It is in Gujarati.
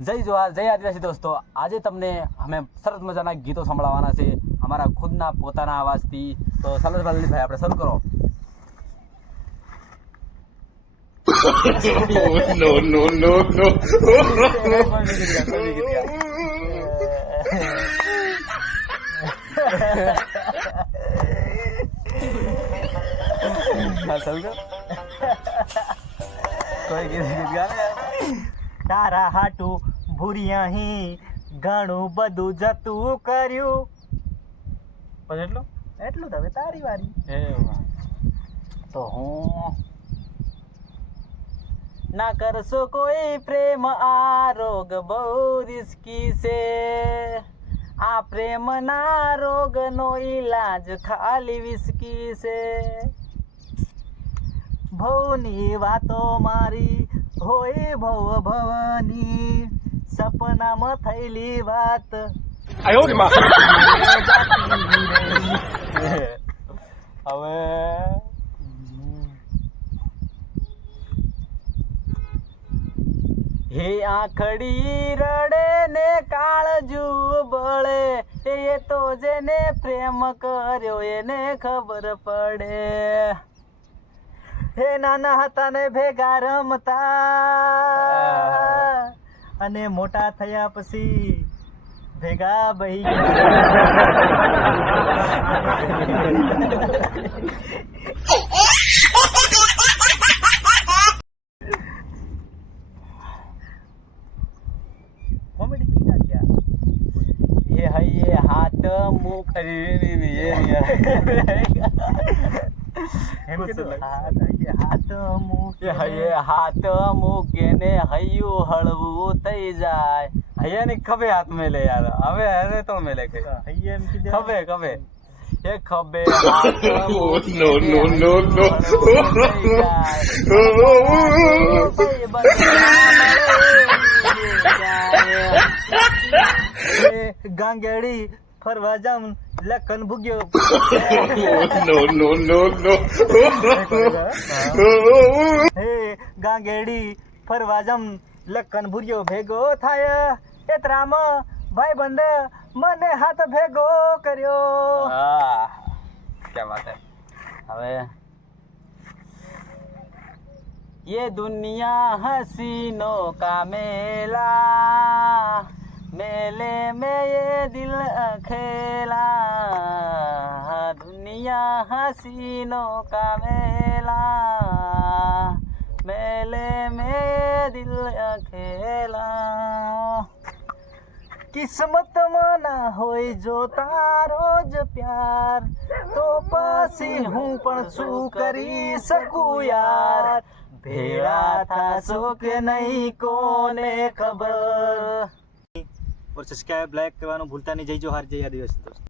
જય જોહાર, જય આદિવાસી દોસ્તો. આજે તમને અમે સરસ મજાના ગીતો સંભળાવવાના છે અમારા ખુદના પોતાના અવાજથી. તો સલસભાઈ ભાઈ આપણે શરૂ કરો. No, no, no, no. કોઈ ગીત ગાને. તારા હાટું ભૂરિયાહી ઘણું બધું જતું કર્યું. પછી એટલું તો હવે તારી વારી. તો હું ના કરશો કોઈ પ્રેમ, આ રોગ બહુ રિસ્કી છે. આ પ્રેમ ના રોગ નો ઈલાજ ખાલી વિસ્કી છે. ભવની વાતો મારી હોય ભવ ભવની, સપનામાં થયેલી વાત હવે હે આખડી રડે ને કાળજુ બળે, એ તો જેને પ્રેમ કર્યો એને ખબર પડે. હે નાના હતા ને ભેગા રમતા, અને મોટા થયા પછી ભેગા બહી કોમેડી કીધા ક્યાં? એ હૈયે હાથ મુખ એમ કીધું હાથ મુખ એ હૈયે હાથ મૂકે ને હૈયું હળવું થઈ જાય. હૈયા ની ખભે હાથ મેલે યાર. હવે તો મેલે કઈ હૈયે એમ કીધું. ખભે ખભે એ ખભે No, no, no, no. ગાંગેડી ફરવા જામ Lakhan ભૂગ્યો. No, no, no, no. હે ગાંગેડી ફરવા જામ લખન ભૂગ્યો ભેગો થાય, એ ત્રામાં ભાઈ બંધ મને હાથ ભેગો કર્યો. क्या बात है. હવે ये दुनिया हसीनों का मेला, मेले में ये दिल अकेला. दुनिया हसीनों का मेला, मेले में ये दिल अकेला. કિસ્મતમાં ના હોય જો તારો જ પ્યાર, તો પછી હું પણ શું કરી શકું યાર. ભેળા થાશો કે નહીં કોને ખબર. और सब्सक्राइब लाइक करવાનું ભૂલતા નહીં. જય જોહાર, જય આદિવાસી દોસ્તો.